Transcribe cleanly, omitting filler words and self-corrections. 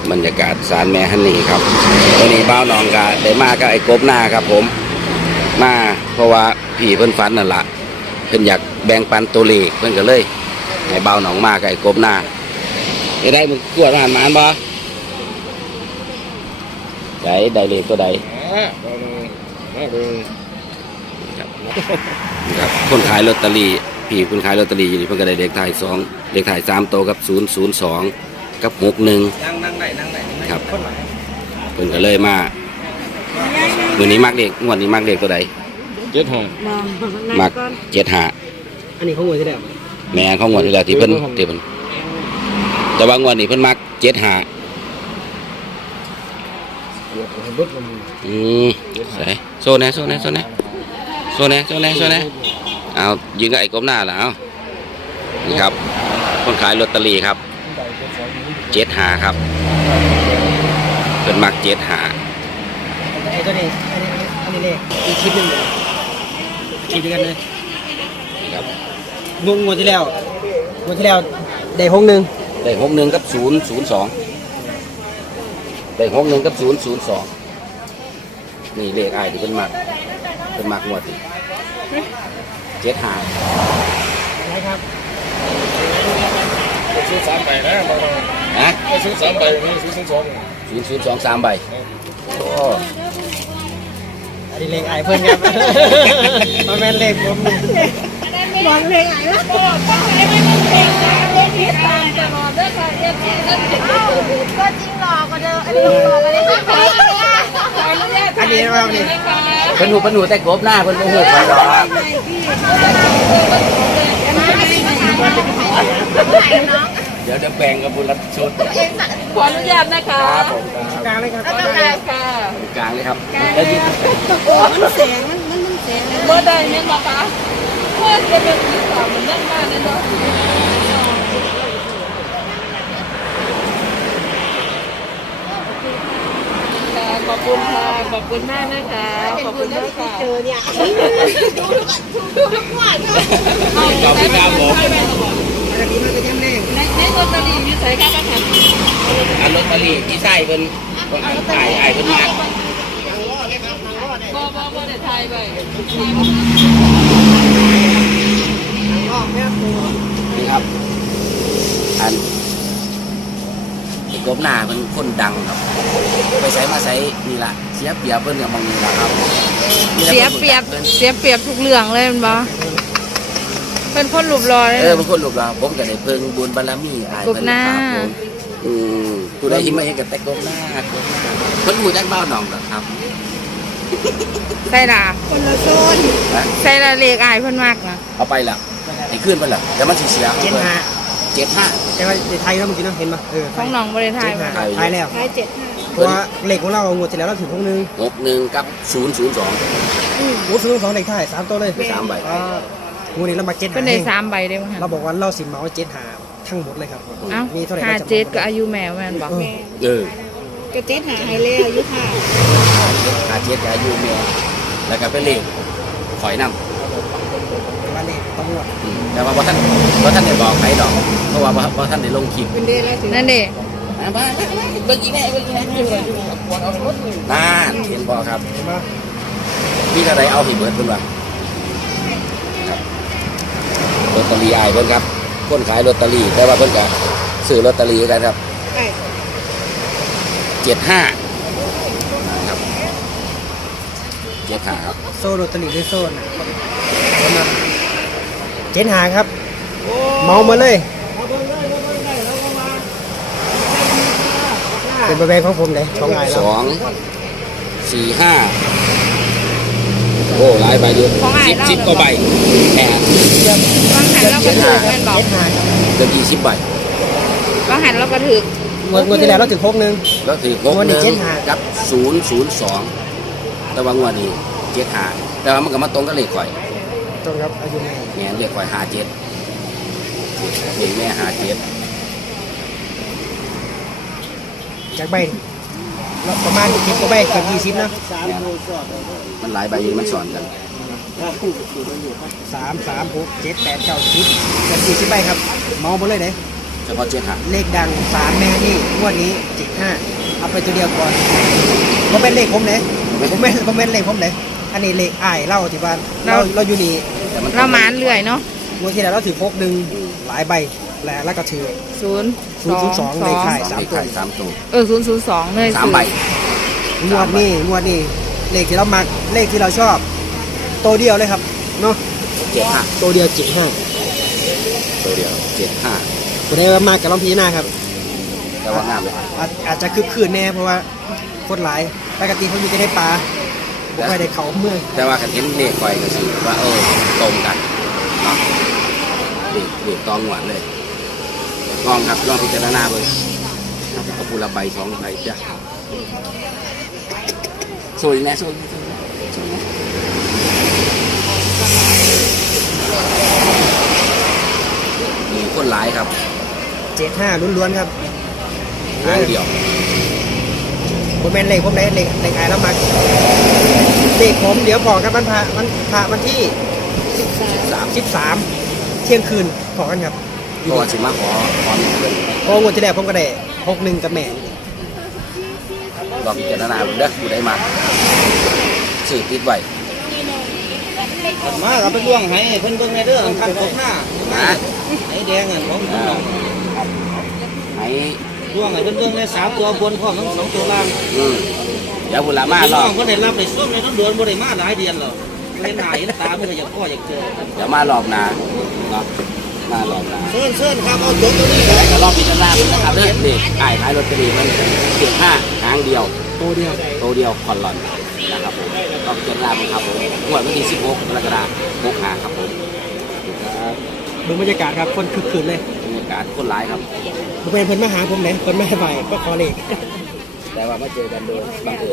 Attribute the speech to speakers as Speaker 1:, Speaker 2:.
Speaker 1: บรรยากาศศาลแม่ฮันนี่ครับวันนี้บ้าวน้องก็ได้มากับไอ้กบหน้าครับผมมาเพราะว่าพี่เพิ่นฝันนั่นล่ะเพิ่นอยากแบ่งปันตัวเลขเพิ่นก็เลยให้บ้าวน้องมากับไอ้กบหน้าได้มึงกวดอาหารมาบ่ได้เลขตัวใดครับคนขายลอตเตอรี่พี่คนขายลอตเตอรี่อยู่นี่เพิ่นก็ได้เลขท้าย2เลขท้าย3ตัวกับ002กับ61
Speaker 2: นั่งได้
Speaker 1: ครับเพิ่นก็เลยมามื้อนี้มักเลขงวดนี้มักเลขตัวใดมัก75
Speaker 2: อันนี้เขางวยที่แล้ว
Speaker 1: แม่ของงวดที่แล้วที่เพิ่นแต่ว่างวดนี้เพิ่นมัก75ใส่โซแน่เอายืนกับไอ้กบหน้าแล้วนี่ครับคนขายลอตเตอรี่ครับ75ครับเพิ่นมัก75
Speaker 2: ไอ้ตัวนี้อันนี้เลขอีกคลิปนึงคลิปเดียวกันเลย
Speaker 1: ครับ
Speaker 2: งวดที่แล้วได้61
Speaker 1: ได้61กับ002ได้61กับ002นี่เลขอ้ายที่เพิ่นมักงวดที่75
Speaker 2: อะไรครับ
Speaker 3: ซื้อ3 ใบนะ
Speaker 1: ฮะ
Speaker 3: ซื้อ3 ใบซื้อ2
Speaker 1: 002 3ใบโอ้
Speaker 2: อันนี้เลขไอ้เพิ่นครับมันเป็นเลขผม
Speaker 4: บอกเพลงไหนวะต้องให้ไม่ต้องเพลงนะเล่นที่ตามตลอดด้วยค่ะเอฟซีนั่นก็จริงหลอกกว่าเดิมอันนี้หลอกกันเลยค่ะ
Speaker 2: อันนี้ว่านี่
Speaker 1: เพิ่นหูแต่กบหน้าเพิ่นบ่ฮู้ไปดอกเดี๋ยวแบ่งกับบุญรับชุด
Speaker 4: ขออนุญาตนะคะ
Speaker 1: ครับผม
Speaker 2: กลางเลยครับ
Speaker 4: กลางค่ะ
Speaker 1: กลางเลยครับ
Speaker 4: มันแสงมันแสงเมื่อใดเนี่ยนะคะเพื่อจะเป็นสีขาวมันนั่งมาเนี่ยเนาะขอบคุณค่ะขอบคุณมากนะคะขอบคุณมากค่ะเจอเนี่ยดูทุกวัน
Speaker 1: ขอบคุณครับผม
Speaker 2: อันนี้มันก็ยังแน่
Speaker 4: ในลอตเตอรี่มีใส่กันนะคะ
Speaker 1: อันลอตเตอรี่ที่ใส่เพิ่นคนอ่านขายอ้ายเพิ่นมา
Speaker 4: บ่ได้ทายไป
Speaker 1: นี่ครับอันกบหน้าเป็นคนดังครับไปใส่มาใส่นี่ละเสียเปรียบเพิ่นเนี่ยมองนี่ละครับ
Speaker 5: เสียเปรียบทุกเรื่องเลยมันบ่เป็นคนหลุบรอเลย
Speaker 1: เป็นคนหลุบรอผมก็ได้เพิ่งบุญบารมีอ้ายเพิ่นครับผู้ใดที่มาเห็นกับแต่กบหน้าเพิ่นหูจักบ้าวหนองเหรอครับ
Speaker 5: ใส่ละ
Speaker 4: คนละโซน
Speaker 5: ใส่ละเลขอายเพิ่นมากนะ
Speaker 1: เอาไปละให้ขึ้นไปละแต่มันสิเสีย
Speaker 2: 75แต่ว่าในไทยแล้วเมื่อกี้น้องเห็นป่ะ
Speaker 5: ของน้องบริไทย
Speaker 2: ไทยแล้ว
Speaker 4: ไทย
Speaker 2: เพราะว่าเลขของเรางวดที่แล้วเราถึง
Speaker 1: 61กับ002
Speaker 2: โอ้002เลขท้าย3ตัวเลย
Speaker 1: 3ใบ
Speaker 2: งวดนี้เรามา75
Speaker 5: เป็นได้3ใบได้มั้ง
Speaker 2: เราบอกว่าเราสิเหมา75ทั้งหมดเลยครับ
Speaker 5: มีเท่าไหร่57ก็อายุแมวแม่นบ่
Speaker 4: กระติดหาให้เลยอายุค่ะ
Speaker 1: 57ก็อายุแมวแล้วก็เป็นเลขข่อยนำ
Speaker 2: ว่าเลขตำรวจ
Speaker 1: แต่ว่าท่านได้บอกใครดอกเพราะว่าท่านได้ลงคลิป
Speaker 4: เป็นเด้แล้ว
Speaker 5: นั่นเด้
Speaker 1: มาเบิ่งอีกแน่น่าเห็นบ่ครับพี่ก็ได้เอาที่เบิดเพิ่นว่าลอตเตอรี่อ้ายเพิ่นครับคนขายลอตเตอรี่แต่ว่าเพิ่นก็ซื้อลอตเตอรี่กันครับ75ครับ75ครับ
Speaker 2: โซ่ลอตเตอรี่ด้วยโซ่75ครับเมามาเลยเป็นบริเวณของผมเลยของไง
Speaker 1: 2
Speaker 2: แล้ว
Speaker 1: 4 5โอ้หลายใบอยู่10กว่าใบแหม
Speaker 5: บางหันเราก็ถือแม่นบอก
Speaker 1: เกือบ20ใบบ
Speaker 5: างหันเราก็ถือ
Speaker 2: เงินที่แล้วเราถือ61
Speaker 1: แล้วถือ61กับ002แต่ว่างวดนี้75แต่ว่ามันก็มาตรงกับเลขข่อย
Speaker 2: ตรงครับอายุ
Speaker 1: แม่เลขข่อย57เป็นแม่57
Speaker 2: จากใบประมาณ10กว่าใบเกือบ20นะ
Speaker 1: มันหลายใบอยู่มันสอนกัน
Speaker 2: 3 3 6 7 8 9 10เกือบ40ใบครับเมาหมดเลยเด้
Speaker 1: คฉพาะเจ็ดห้า
Speaker 2: เลขดังสามแม่นี่งวดนี้75เอาไปตัวเดียวก่อนผมเป็นเลขผมเลยผมเป็นเลขผมเลยอันนี้เลขอ้ายเล่าที่บ้านเราอยู่นี่
Speaker 5: เราหมานเรื่อยเนาะ
Speaker 2: งวดที่แล้วเราถือพกหนึ่งหลายใบแล้วก็ถือ
Speaker 5: 002
Speaker 2: เลขท้าย
Speaker 1: สามไข่สามตัว
Speaker 5: 002เลย
Speaker 1: 3 ใบ
Speaker 2: งวดนี้เลขที่เรามักเลขที่เราชอบตัวเดียวเลยครับเนาะ
Speaker 1: 75
Speaker 2: ตัวเดียว75
Speaker 1: ตัวเดียว75
Speaker 2: ตัวนี้มากับลองพีหน้าครับ
Speaker 1: แต่ว่างามเลย
Speaker 2: อาจจะคึกคืนแน่เพราะว่าคนหลายปกติเขาอยู่จะได้ปลาผมไม่ได้เขาเมือง
Speaker 1: แต่ว่าขันเห็นเลขไฟก็สิว่าตรงกันเนาะเลขตองหวานเลยลองครับลองพิจารณาเลยเอาปูละใบ2 ใบจ้ะสวยแน่สวยมีคนหลายครับ
Speaker 2: 75ล้วนๆครับ
Speaker 1: หางเดียว
Speaker 2: ผมเป็นเลขผมเลขอายแล้วมักเลขผมเดี๋ยวบอกกันวันพระวันที่13เที่ยงคืนขอกันครับ
Speaker 1: ก็สิมาขอแม่เลย
Speaker 2: เพราะงวดที่แล้วผมก็ได้61กับแม่
Speaker 1: ลองพิจารณาดูเด้อผู้ใดมาสื่อติดไว้
Speaker 6: มาเราไปล่วงให้เพิ่นเบิ่งในเรื่องคันตกหน้า
Speaker 1: นะ
Speaker 6: ไอ้แดงอ่ะของ
Speaker 1: ให้
Speaker 6: ล่วงให้เพิ่นเบิ่งใน3ตัวบนพร้อมทั้ง2ตัวล่าง
Speaker 1: เดี๋ยวบุลามา
Speaker 6: พี่
Speaker 1: ร
Speaker 6: น้
Speaker 1: อ
Speaker 6: อบ งเพิ่นได้รับได้ส้มในทั้งเดือนบ่ได้มาหลายเดือนหรอกเล่นหน้าเห็นตามันก็อยากพ่ออยากเจอ
Speaker 1: เดี๋ยวมารอบหนาเนาะมารอบหนา
Speaker 6: เชิญครับเอาจบตรงนี้
Speaker 1: แต่ก็รอบพิจารณาดูนะครับเด้อเด็กไอ้ท้ายรถกระดีมันเพียง5 หางเดียว
Speaker 2: ตัวเดียว
Speaker 1: ตัวเดียวคอนลอนนะครับผมรอบพิจารณาดูครับผมงวดวันที่16 กรกฎาคม65ครับผม
Speaker 2: ดูบรรยากาศครับคนคึกคืนเลย
Speaker 1: บรรยากาศคนร้ายครับ
Speaker 2: ผมเป็นเพิ่นมาหาผมเลยเพิ่นมาให้ไปก็ขอเลข
Speaker 1: แต่ว่ามาเจอกันโดยบังเอิญ